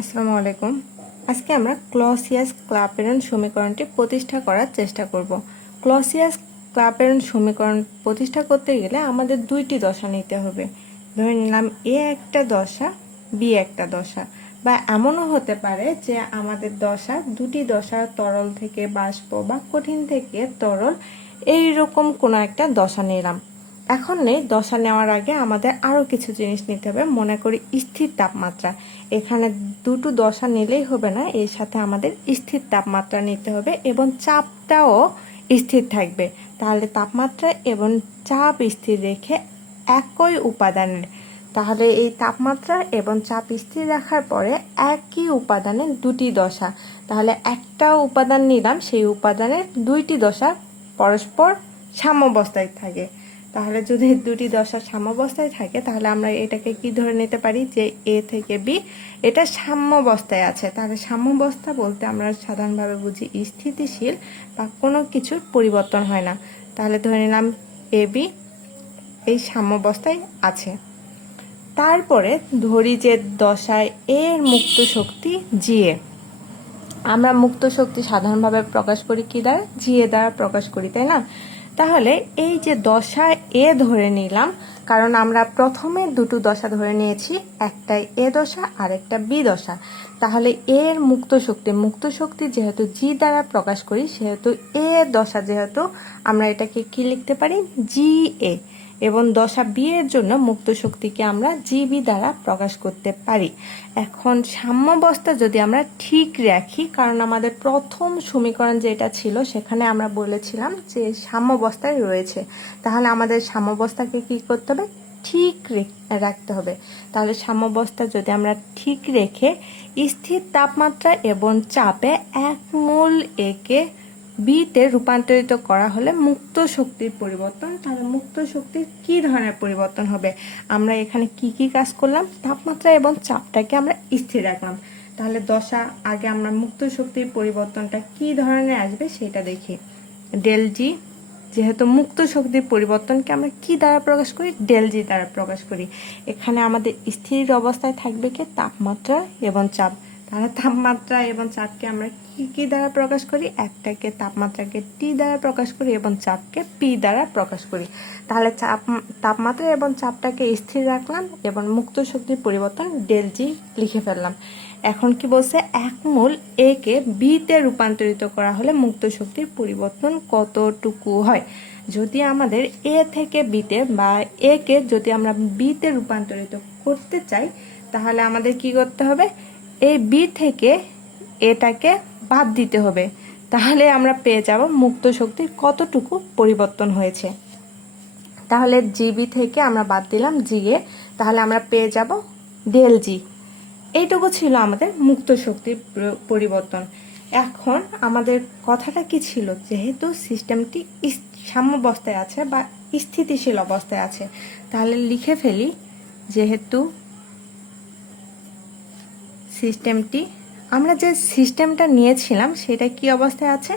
আসসালামু আলাইকুম। আজকে আমরা ক্লসিয়াস ক্লাপেরন সমীকরণটি প্রতিষ্ঠা করার চেষ্টা করব। ক্লসিয়াস ক্লাপেরন সমীকরণ প্রতিষ্ঠা করতে গেলে আমাদের দুইটি দশা নিতে হবে। ধরে নিলাম এ একটা দশা, বি একটা দশা, বা এমনও হতে পারে যে আমাদের দশা দুটি দশা, তরল থেকে বাষ্প বা কঠিন থেকে তরল, এইরকম কোনো একটা দশা নিলাম। এখন দশা নেওয়ার আগে আমাদের আরও কিছু জিনিস নিতে হবে। মনে করি স্থির তাপমাত্রা, এখানে দুটো দশা নিলেই হবে না, এর সাথে আমাদের স্থির তাপমাত্রা নিতে হবে এবং চাপটাও স্থির থাকবে। তাহলে তাপমাত্রা এবং চাপ স্থির রেখে একই উপাদানের, তাহলে এই তাপমাত্রা এবং চাপ স্থির রাখার পরে একই উপাদানের দুটি দশা, তাহলে একটা উপাদান নিলাম, সেই উপাদানের দুইটি দশা পরস্পর সাম্যাবস্থায় থাকে। তাহলে যদি দুটি দশা সাম্যাবস্থায় থাকে তাহলে আমরা এটাকে কি ধরে নিতে পারি যে এ থেকে বি এটা সাম্যাবস্থায় আছে। তাহলে সাম্যাবস্থা বলতে আমরা সাধারণভাবে বুঝি স্থিতিশীল বা কোনো কিছুর পরিবর্তন হয় না। তাহলে ধরে নিলাম এ বি এই সাম্যাবস্থায় আছে। তারপরে ধরি যে দশায় এর মুক্ত শক্তি জি এ। আমরা মুক্ত শক্তি সাধারণভাবে প্রকাশ করি কি দ্বারা? জি এ দ্বারা প্রকাশ করি, তাই না? তাহলে এই যে দশা এ ধরে নিলাম, কারণ আমরা প্রথমে দুটো দশা ধরে নিয়েছি, একটা এ দশা আর একটা বি দশা। তাহলে এর মুক্ত শক্তি যেহেতু জি দ্বারা প্রকাশ করি, সেহেতু এ দশা যেহেতু আমরা এটাকে কি লিখতে পারি? জি এ। এবং দশা বি এর জন্য মুক্ত শক্তিকে আমরা জিবি দ্বারা প্রকাশ করতে পারি। এখন সাম্যাবস্থা যদি আমরা ঠিক রাখি, কারণ আমাদের প্রথম সমীকরণ যেটা ছিল সেখানে আমরা বলেছিলাম যে সাম্যাবস্থায় রয়েছে, তাহলে আমাদের সাম্যাবস্থাকে কি করতে হবে? ঠিক রাখতে হবে। তাহলে সাম্যাবস্থা যদি আমরা ঠিক রেখে স্থির তাপমাত্রা এবং চাপে এক মূল একে বিতে রূপান্তরিত করা হলে মুক্ত শক্তির পরিবর্তন, তাহলে মুক্ত শক্তির কি ধরনের পরিবর্তন হবে? আমরা এখানে কি কি কাজ করলাম? তাপমাত্রা এবং চাপটাকে আমরা স্থির রাখলাম। তাহলে দশা আগে আমরা মুক্ত শক্তির পরিবর্তনটা কি ধরনের আসবে সেটা দেখি। ডেল জি, যেহেতু মুক্ত শক্তির পরিবর্তনকে আমরা কি দ্বারা প্রকাশ করি? ডেল জি দ্বারা প্রকাশ করি। এখানে আমাদের স্থির অবস্থায় থাকবে কি? তাপমাত্রা এবং চাপ। তাহলে তাপমাত্রা এবং চাপকে আমরা কি দ্বারা প্রকাশ করি? একটাকে তাপমাত্রাকে টি দ্বারা প্রকাশ করি এবং চাপকে পি দ্বারা প্রকাশ করি। তাহলে তাপমাত্রা এবং চাপটাকে স্থির রাখলাম এবং মুক্ত শক্তির পরিবর্তন ডেল জি লিখে ফেললাম। এখন কি বলছে? এক মূল এ কে বিতে রূপান্তরিত করা হলে মুক্ত শক্তির পরিবর্তন কতটুকু হয়? যদি আমাদের এ থেকে বিতে বা এ কে যদি আমরা বিতে রূপান্তরিত করতে চাই, তাহলে আমাদের কি করতে হবে? এই বি থেকে এটাকে বাদ দিতে হবে। তাহলে আমরা পেয়ে যাব মুক্ত শক্তির কতটুকু পরিবর্তন হয়েছে। তাহলে জিবি থেকে আমরা বাদ দিলাম জি এ, তাহলে আমরা পেয়ে যাব ডেল জি। এইটুকু ছিল আমাদের মুক্ত শক্তির পরিবর্তন। এখন আমাদের কথাটা কি ছিল? যেহেতু সিস্টেমটি সাম্যাবস্থায় আছে বা স্থিতিশীল অবস্থায় আছে, তাহলে লিখে ফেলি যেহেতু সিস্টেমটি, আমরা যে সিস্টেমটা নিয়েছিলাম সেটা কি অবস্থায় আছে?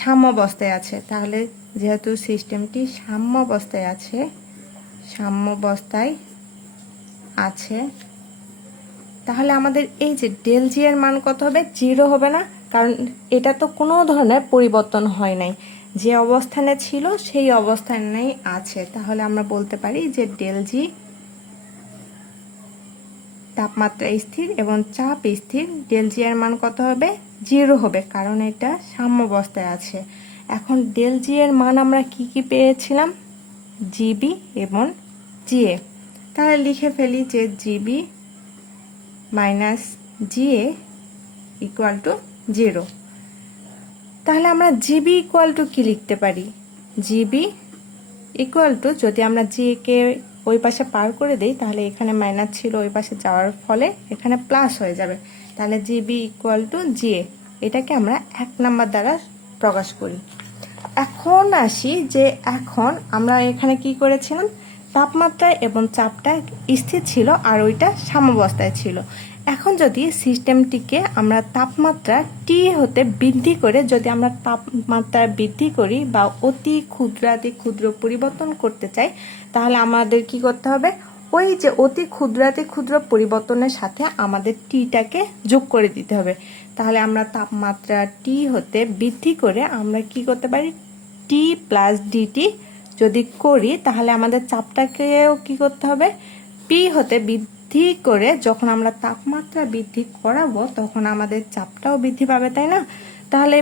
সাম্যাবস্থায় আছে। তাহলে যেহেতু সিস্টেমটি সাম্যাবস্থায় আছে, তাহলে আমাদের এই যে ডেল জি এর মান কত হবে? 0 হবে না, কারণ এটা তো কোনো ধরনের পরিবর্তন হয় নাই, যে অবস্থানে ছিল সেই অবস্থানেই আছে। তাহলে আমরা বলতে পারি যে ডেল জি তাপমাত্রা স্থির এবং চাপ স্থির, ডেল জি এর মান কত হবে? 0 হবে, কারণ এটা সাম্যাবস্থায় আছে। এখন ডেল জি এর মান আমরা কি কি পেয়েছিলাম? জিবি এবং জিএ। তাহলে লিখে ফেলি যে GB minus GA equal to 0। তাহলে আমরা জিবি ইকুয়াল টু কি লিখতে পারি? জিবি ইকুয়াল টু, যদি আমরা জিএ কে ওই পাশে পার করে দেই, তাহলে এখানে মাইনাস ছিল, ওই পাশে যাওয়ার ফলে এখানে প্লাস হয়ে যাবে। তাহলে জিবি ইকুয়াল টু জিএ, এটাকে আমরা 1 নাম্বার দ্বারা প্রকাশ করি। এখন আসি যে এখন আমরা এখানে কি করেছিলাম? তাপমাত্রা এবং চাপটা স্থির ছিল আর ওইটা সাম্যাবস্থায় ছিল। এখন যদি সিস্টেমটিকে আমরা তাপমাত্রা টি হতে বৃদ্ধি করে, যদি আমরা তাপমাত্রা বৃদ্ধি করি বা অতি ক্ষুদ্রাতি ক্ষুদ্র পরিবর্তন করতে চাই, তাহলে আমাদের কি করতে হবে? ওই যে অতি ক্ষুদ্রাতি ক্ষুদ্র পরিবর্তনের সাথে আমাদের টিটাকে যোগ করে দিতে হবে। তাহলে আমরা তাপমাত্রা টি হতে বৃদ্ধি করে আমরা কি করতে পারি, টি প্লাস ডিটি যদি করি তাহলে আমাদের চাপটাকেও কি করতে হবে, পি হতে বৃদ্ধি করে যখন আমরা তাপমাত্রা বৃদ্ধি করাবো তখন আমাদের চাপটাও বৃদ্ধি পাবে, তাই না? তাহলে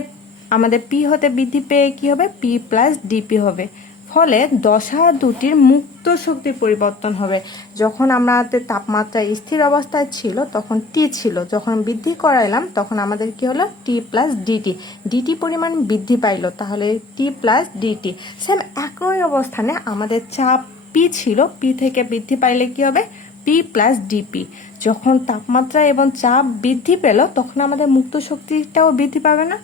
আমাদের পি হতে বৃদ্ধি পেয়ে কি হবে, পি প্লাস ডিপি হবে। ফলে দশা দুটির মুক্ত শক্তির পরিবর্তন হবে। যখন আমাদের তাপমাত্রা স্থির অবস্থায় ছিল তখন টি ছিল, যখন বৃদ্ধি করাইলাম তখন আমাদের কি হলো, টি প্লাস ডিটি, ডিটি পরিমাণ বৃদ্ধি পাইলো, তাহলে টি প্লাস ডিটি। সেম একই অবস্থানে আমাদের চাপ পি ছিল, পি থেকে বৃদ্ধি পাইলে কি হবে, পি প্লাস ডিপি। যখন তাপমাত্রা এবং চাপ বৃদ্ধি পেল তখন আমাদের মুক্ত শক্তিটাও বৃদ্ধি পাবে না?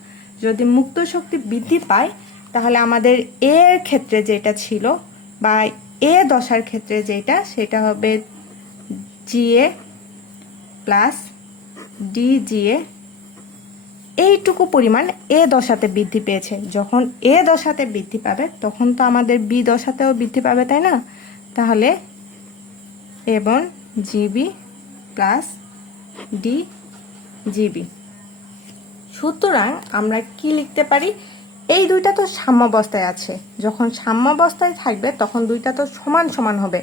যদি মুক্ত শক্তি বৃদ্ধি পায় তাহলে আমাদের এর ক্ষেত্রে যেটা ছিল বা এ দশার ক্ষেত্রে যেটা, সেটা হবে জিএ প্লাস ডিজিএ। এইটুকু পরিমাণ এ দশাতে বৃদ্ধি পেয়েছে। যখন এ দশাতে বৃদ্ধি পাবে তখন তো আমাদের বি দশাতেও বৃদ্ধি পাবে, তাই না? তাহলে এবং জিবি প্লাস ডি জিবি। সুতরাং আমরা কি লিখতে পারি, এই দুইটা তো সাম্যাবস্থায় আছে, যখন সাম্যাবস্থায় থাকবে তখন দুইটা তো সমান সমান হবে।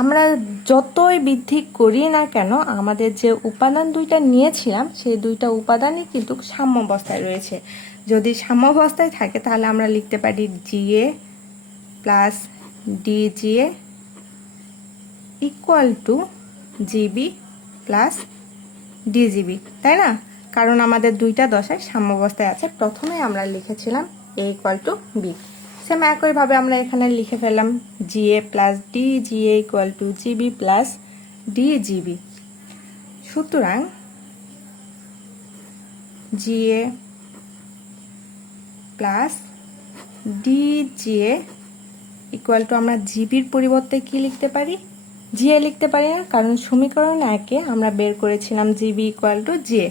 আমরা যতই বৃদ্ধি করি না কেন আমাদের যে উপাদান দুইটা নিয়েছিলাম সেই দুইটা উপাদানই কিন্তু সাম্যাবস্থায় রয়েছে। যদি সাম্যাবস্থায় থাকে তাহলে আমরা লিখতে পারি GA plus DGA equal to GB plus DGB, তাই না? কারণ আমাদের দুইটা দশায় সাম্যাবস্থায় আছে। প্রথমে আমরা লিখেছিলাম A equal to B. Same একইভাবে আমরা এখানে লিখে ফেললাম GA plus DGA equal to GB plus DGB. সুতরাং GA plus DGA equal to আমরা জিবির পরিবর্তে কি লিখতে পারি, জিএ লিখতে পারি না, কারণ সমীকরণ 1-এ আমরা বের করেছিলাম জিবি ইকুয়াল টু জিএ।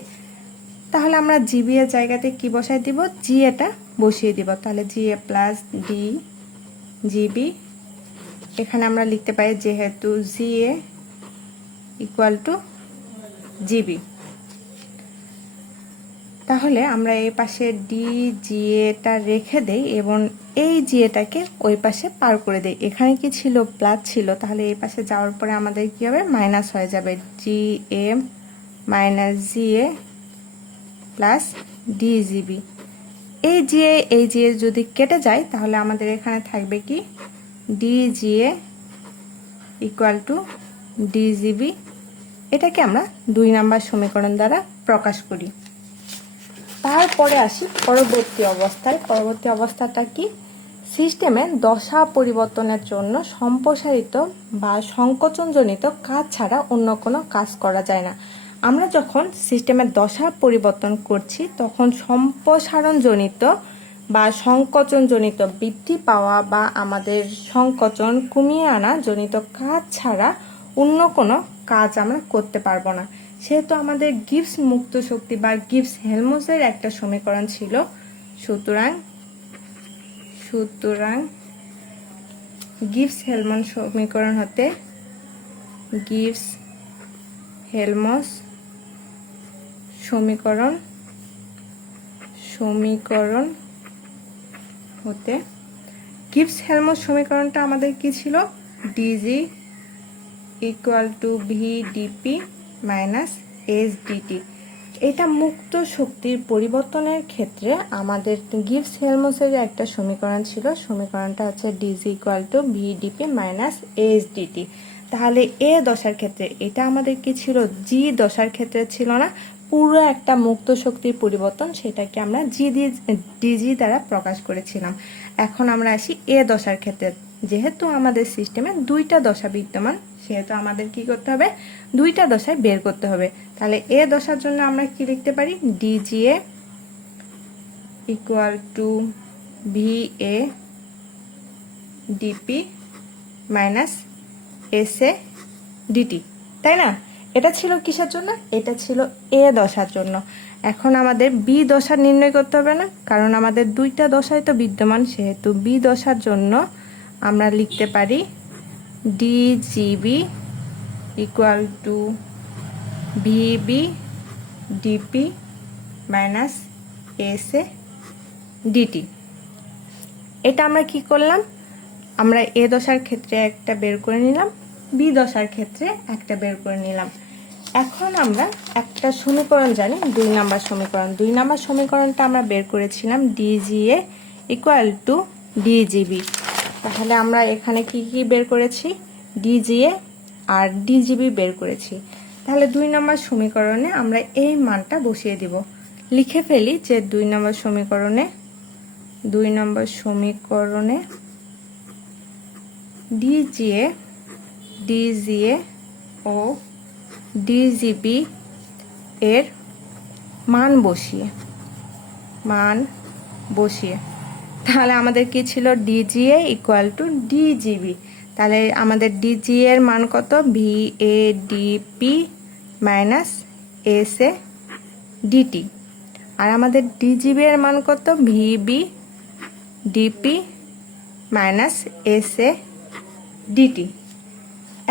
তাহলে আমরা জিবি এর জায়গাতে কি বসাই দিব, জিএটা বসিয়ে দিব। তাহলে জিএ প্লাস ডি জিবি, এখানে আমরা লিখতে পারি যেহেতু জিএ ইকুয়াল টু জিবি, তাহলে আমরা এই পাশে ডি জিএটা রেখে দেই এবং এই জিএটাকে ওই পাশে পার করে দেই। এখানে কি ছিল, প্লাস ছিল, তাহলে এই পাশে যাওয়ার পরে আমাদের কি হবে, মাইনাস হয়ে যাবে, GA minus GA plus DGB. এই জিএ যদি কেটে যায় তাহলে আমাদের এখানে থাকবে কি, ডিজিএ ইকুয়াল টু ডিজিবি। এটাকে আমরা 2 নম্বর সমীকরণ দ্বারা প্রকাশ করি। তারপরে আসি পরবর্তী অবস্থায়। পরবর্তী অবস্থাটা কি, সিস্টেমে দশা পরিবর্তনের জন্য সম্প্রসারিত বা সংকোচনজনিত কাজ ছাড়া অন্য কোনো কাজ করা যায় না। আমরা যখন সিস্টেমের দশা পরিবর্তন করছি তখন সম্প্রসারণজনিত বা সংকোচনজনিত বৃদ্ধি পাওয়া বা আমাদের সংকোচন কমিয়ে আনা জনিত কাজ ছাড়া অন্য কোনো কাজ আমরা করতে পারবো না। সেহেতু আমাদের গিবস মুক্ত শক্তি বা গিবস হেলমসের একটা সমীকরণ ছিল। সুতরাং গিবস হেলমস সমীকরণ হতে গিবস হেলমস সমীকরণ হতে গিবস হেলমস সমীকরণটা আমাদের কি ছিল, D G equal to V D P minus S D T. এটা মুক্ত শক্তির পরিবর্তনের ক্ষেত্রে আমাদের গিবস হেলমসের একটা সমীকরণ ছিল। সমীকরণটা হচ্ছে D G equal to V D P minus S D T. তাহলে এ দশার ক্ষেত্রে এটা আমাদের কি ছিল, জি দশার ক্ষেত্রে ছিল না, পুরো একটা মুক্ত শক্তির পরিবর্তন, সেটাকে আমরা ডিজি দ্বারা প্রকাশ করেছিলাম। এখন আমরা আসি এ দশার ক্ষেত্রে। যেহেতু আমাদের সিস্টেমে দুইটা দশা বিদ্যমান সেহেতু আমাদের কি করতে হবে, দুইটা দশায় বের করতে হবে। তাহলে এ দশার জন্য আমরা কি লিখতে পারি, DGA equal to VA DP minus SA DT, তাই না? এটা ছিল কিসের জন্য, এটা ছিল এ দশার জন্য। এখন আমাদের বি দশা নির্ণয় করতে হবে না, কারণ আমাদের দুইটা দশাই তো বিদ্যমান। সেহেতু বি দশার জন্য আমরা লিখতে পারি DGB equal to VB DP minus S A DT. এটা আমরা কি করলাম, আমরা এ দশার ক্ষেত্রে একটা বের করে নিলাম, বি দশার ক্ষেত্রে একটা বের করে নিলাম। এখন আমরা একটা সমীকরণ জানি, 2 নম্বর সমীকরণ। 2 নম্বর সমীকরণটা আমরা বের করেছিলাম ডিজিএ ইকুয়াল টু ডিজিবি। তাহলে আমরা এখানে কি কি বের করেছি, ডিজিএ আর ডিজিবি বের করেছি। তাহলে 2 নম্বর সমীকরণে আমরা এই মানটা বসিয়ে দিব। লিখে ফেলি যে 2 নম্বর সমীকরণে ডিজিএ ও ডিজিবি এর মান বসিয়ে তাহলে আমাদের কি ছিল, ডিজিএ ইকুয়াল টু ডিজিবি। তাহলে আমাদের ডিজিএ এর মান কত, V A D P minus S A D T. আর আমাদের ডিজিবি এর মান কত, V B DP minus S A D T.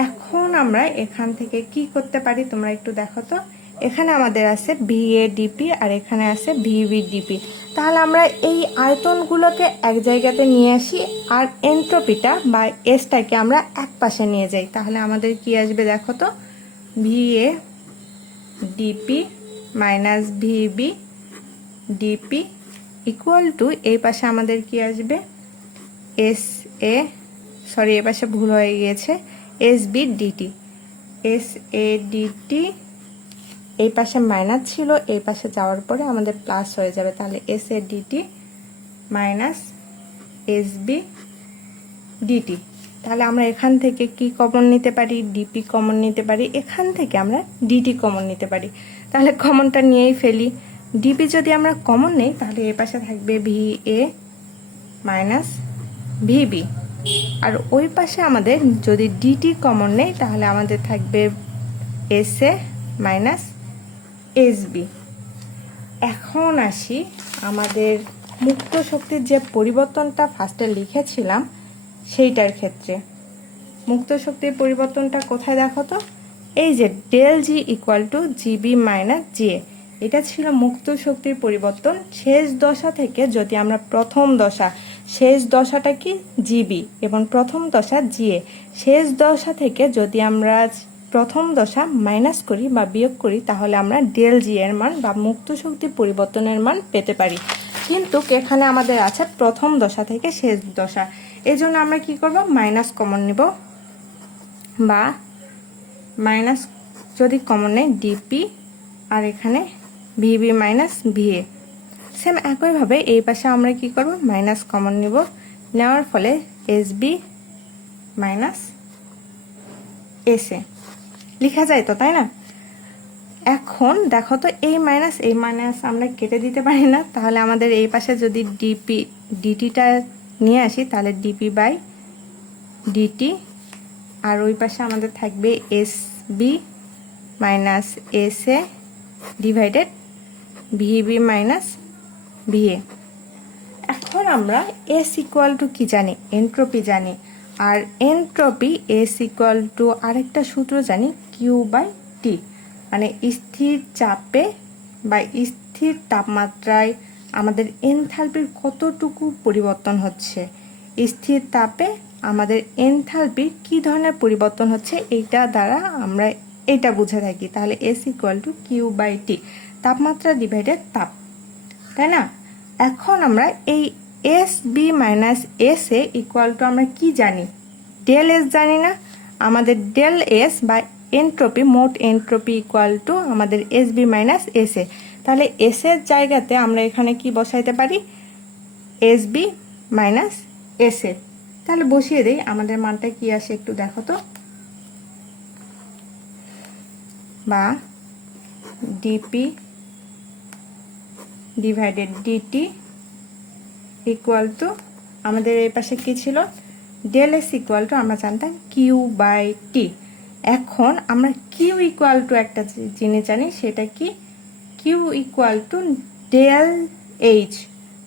এখন আমরা এখান থেকে কি করতে পারি তোমরা একটু দেখো তো। এখানে আমাদের আছে ভিএডিপি আর এখানে আছে ভিবিডিপি। তাহলে আমরা এই আয়তনগুলোকে এক জায়গাতে নিয়ে আসি আর এন্ট্রপিটা বা এসটাকে আমরা এক পাশে নিয়ে যাই। তাহলে আমাদের কি আসবে দেখো তো, V A DP minus V B D P equal to, এই পাশে আমাদের কি আসবে, এ পাশে ভুল হয়ে গিয়েছে, এস বি ডিটি। এই পাশে মাইনাস ছিল, এই পাশে যাওয়ার পরে আমাদের প্লাস হয়ে যাবে। তাহলে S A D T minus S B D T. তাহলে আমরা এখান থেকে কি কমন নিতে পারি, ডিপি কমন নিতে পারি, এখান থেকে আমরা ডিটি কমন নিতে পারি। তাহলে কমনটা নিয়েই ফেলি। ডিপি যদি আমরা কমন নেই তাহলে এই পাশে থাকবে ভি এ মাইনাস ভিবি, আর ওই পাশে আমাদের যদি ডিটি কমন নেই তাহলে আমাদের থাকবে S A minus S B. এখন আসি আমাদের মুক্ত শক্তির যে পরিবর্তনটা ফার্স্টে লিখেছিলাম সেইটার ক্ষেত্রে। মুক্ত শক্তির পরিবর্তনটা কোথায় দেখো তো, এই যে del G equal to G B minus G A, এটা ছিল মুক্ত শক্তির পরিবর্তন। শেষ দশা থেকে যদি আমরা প্রথম দশা, শেষ দশাটা কি জিবি এবং প্রথম দশা জিএ, শেষ দশা থেকে যদি আমরা প্রথম দশা মাইনাস করি বা বিয়োগ করি তাহলে আমরা ডেল জি এর মান বা মুক্ত শক্তি পরিবর্তনের মান পেতে পারি। কিন্তু এখানে আমাদের আছে প্রথম দশা থেকে শেষ দশা, এই জন্য আমরা কি করব, মাইনাস কমন নিব, বা মাইনাস যদি কমন নেই ডিপি আর এখানে ভিবি মাইনাস ভিএ। সেম একইভাবে এই পাশে আমরা কি করব, মাইনাস কমন নিব, নেওয়ার ফলে এসবি মাইনাস এসএ লেখা যায় তো, তাই না। এখন দেখো তো এই মাইনাস আমরা কেটে দিতে পারি না। তাহলে আমাদের এই পাশে যদি ডিটিটা নিয়ে আসি তাহলে ডিপি বাই ডিটি, আর ওই পাশে আমাদের থাকবে S B minus S A divided V B minus V A. এখন আমরা এস ইকুয়াল টু কি জানি, এন্ট্রপি জানি। আর এন্ট্রপি এস ইকুয়াল টু আরেকটা সূত্র জানি, কিউ বাই টি। মানে স্থির চাপে বা স্থির তাপমাত্রায় আমাদের এনথালপির কতটুকু পরিবর্তন হচ্ছে, স্থির তাপে আমাদের এনথালপির কি ধরনের পরিবর্তন হচ্ছে, এইটা দ্বারা আমরা এটা বুঝে থাকি। তাহলে S equal to Q by T, তাপমাত্রা ডিভাইডেড তাপ, তাই না। এখন আমরা এই S B minus S A equal to আমরা কি জানি, ডেল এস জানি না। আমাদের ডেল এস বা এন্ট্রপি, মোট এন্ট্রপি ইকুয়াল টু আমাদের S B minus S A. তাহলে এস এর জায়গাতে আমরা এখানে কি বসাইতে পারি, S B minus S A. তাহলে বসিয়ে দেই, আমাদের মানটা কি আসে একটু দেখো তো, বা D P divided D T equal to আমাদের এই পাশে কি ছিল, ডেল এস ইকুয়াল টু আমরা জানতাম কিউ বাই টি। এখন আমরা কিউ ইকুয়াল টু একটা জিনিস জানি, সেটা কি, Q equal to del H,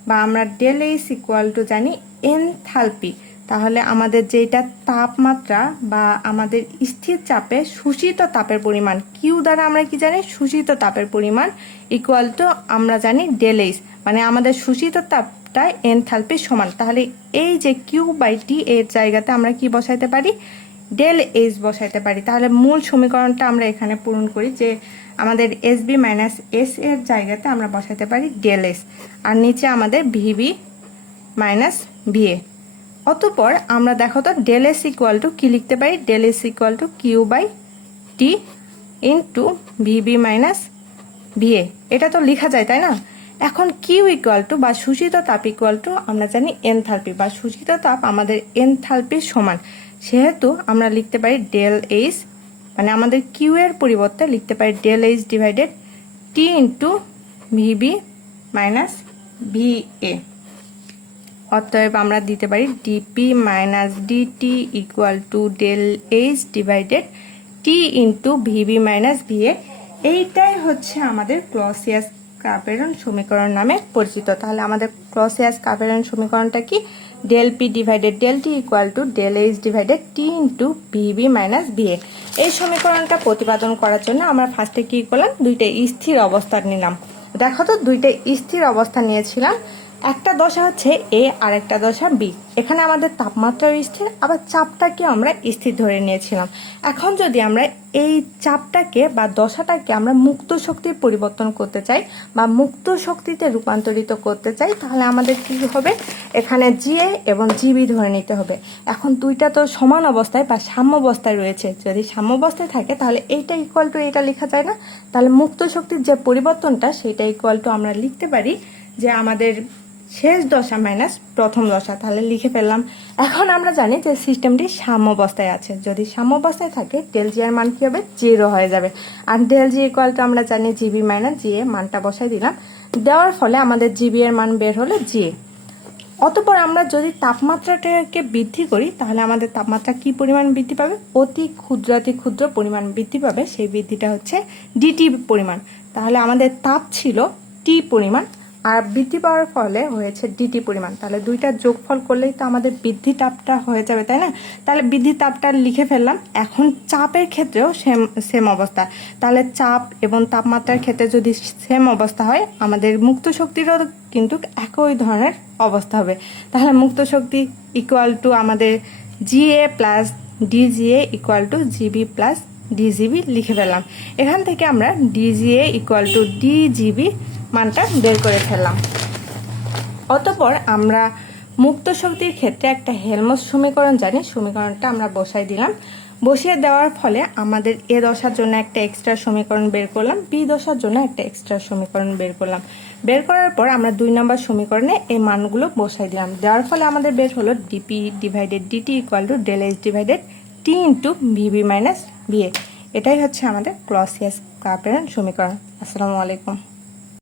বা আমরা ডেল এইচ ইকুয়াল টু জানি এনথালপি। তাহলে আমাদের যেটা তাপমাত্রা বা আমাদের স্থির চাপে শোষিত তাপের পরিমাণ কিউ দ্বারা আমরা কি জানি, শোষিত তাপের পরিমাণ ইকুয়াল টু আমরা জানি ডেল এইচ, মানে আমাদের শোষিত তাপটা এনথালপির সমান। তাহলে এই যে কিউ বাই টি এর জায়গাতে আমরা কি বসাইতে পারি, ডেল এইচ বসাইতে পারি। তাহলে মূল সমীকরণটা আমরা এখানে পূরণ করি যে আমাদের এস বি মাইনাস এস এর জায়গাতে আমরা বসাইতে পারি ডেল এস, আর নিচে আমাদের ভিবি মাইনাস ভিএ। অতঃপর আমরা দেখো তো ডেল এস ইকুয়াল টু কি লিখতে পারি, del S equal to Q by T into V B minus V A. এটা তো লেখা যায় তাই না। এখন কিউ ইকুয়াল টু বা শোষিত তাপ ইকুয়াল টু আমরা জানি এনথালপি, বা শোষিত তাপ আমাদের এনথালপির সমান, সেহেতু আমরা লিখতে পারি ডেল এইচ, মানে আমাদের কিউ এর পরিবর্তে লিখতে পারি del H divided T into V B minus V A. অতএব আমরা দিতে পারি D P minus D T equal to del H divided T into V B minus V A. এইটাই হচ্ছে আমাদের ক্লসিয়াস কার্ভেরন সমীকরণ নামে পরিচিত। তাহলে আমাদের ক্লসিয়াস কার্ভেরন সমীকরণটা কি, del P divided del T equal to del H divided T into V B minus V A. এই সমীকরণটা প্রতিপাদন করার জন্য আমরা ফার্স্টে কি করলাম, দুইটা স্থির অবস্থা নিলাম। দেখো তো দুইটা স্থির অবস্থা নিয়েছিলাম, একটা দশা হচ্ছে এ আর একটা দশা বি। এখানে আমাদের তাপমাত্রা স্থির, আবার চাপটাকে আমরা স্থির ধরে নিয়েছিলাম। এখন যদি আমরা এই চাপটাকে বা দশাটাকে আমরা মুক্ত শক্তির পরিবর্তন করতে চাই বা মুক্ত শক্তিতে রূপান্তরিত করতে চাই, তাহলে আমাদের কি হবে, এখানে জিএ এবং জিবি ধরে নিতে হবে। এখন দুইটা তো সমান অবস্থায় বা সাম্য অবস্থায় রয়েছে, যদি সাম্য অবস্থায় থাকে তাহলে এইটা ইকুয়াল টু এটা লেখা যায় না। তাহলে মুক্ত শক্তির যে পরিবর্তনটা সেটা ইকুয়াল টু আমরা লিখতে পারি যে আমাদের শেষ দশা মাইনাস প্রথম দশা। তাহলে লিখে ফেললাম। এখন আমরা জানি যে সিস্টেমটি সাম্য অবস্থায় আছে, যদি সাম্য অবস্থায় থাকে ডেল জি এর মান কি হবে, 0 হয়ে যাবে। আর ডেল জি ইকুয়াল টু আমরা জানি জিবি মাইনাস জিএ, মানটা বসাই দিলাম। দেওয়ার ফলে আমাদের জিবি এর মান বের হলো জিএ। অতঃপর আমরা যদি তাপমাত্রাটাকে বৃদ্ধি করি তাহলে আমাদের তাপমাত্রা কি পরিমাণ বৃদ্ধি পাবে, অতি ক্ষুদ্রাতি ক্ষুদ্র পরিমাণ বৃদ্ধি পাবে। সেই বৃদ্ধিটা হচ্ছে ডিটি পরিমাণ। তাহলে আমাদের তাপ ছিল টি পরিমাণ আর বৃদ্ধি পাওয়ার ফলে হয়েছে ডিটি পরিমাণ। তাহলে দুইটা যোগফল করলেই তো আমাদের বৃদ্ধি তাপটা হয়ে যাবে, তাই না। তাহলে বৃদ্ধি তাপটা লিখে ফেললাম। এখন চাপের ক্ষেত্রেও সেম অবস্থা। তাহলে চাপ এবং তাপমাত্রার ক্ষেত্রে যদি সেম অবস্থা হয়, আমাদের মুক্ত শক্তিরও কিন্তু একই ধরনের অবস্থা হবে। তাহলে মুক্ত শক্তি ইকুয়াল টু আমাদের GA plus DGA equal to GB plus DGB লিখে ফেললাম। এখান থেকে আমরা ডিজিএ ইকুয়াল টু ডিজিবি মানটা বের করে ফেললাম। অতঃপর আমরা মুক্ত শক্তির ক্ষেত্রে একটা হেলমস সমীকরণ জানি, সমীকরণটা আমরা বসাই দিলাম। বসিয়ে দেওয়ার ফলে আমাদের এ দশার জন্য একটা এক্সট্রা সমীকরণ বের করলাম, বি দশার জন্য একটা এক্সট্রা সমীকরণ বের করলাম। বের করার পর আমরা 2 নম্বর সমীকরণে এই মানগুলো বসাই দিলাম। দেওয়ার ফলে আমাদের বের হলো D P divided D T equal to del H divided T into V B minus V A. এটাই হচ্ছে আমাদের ক্লসিয়াস কার্ভেরন সমীকরণ। আসসালামু আলাইকুম।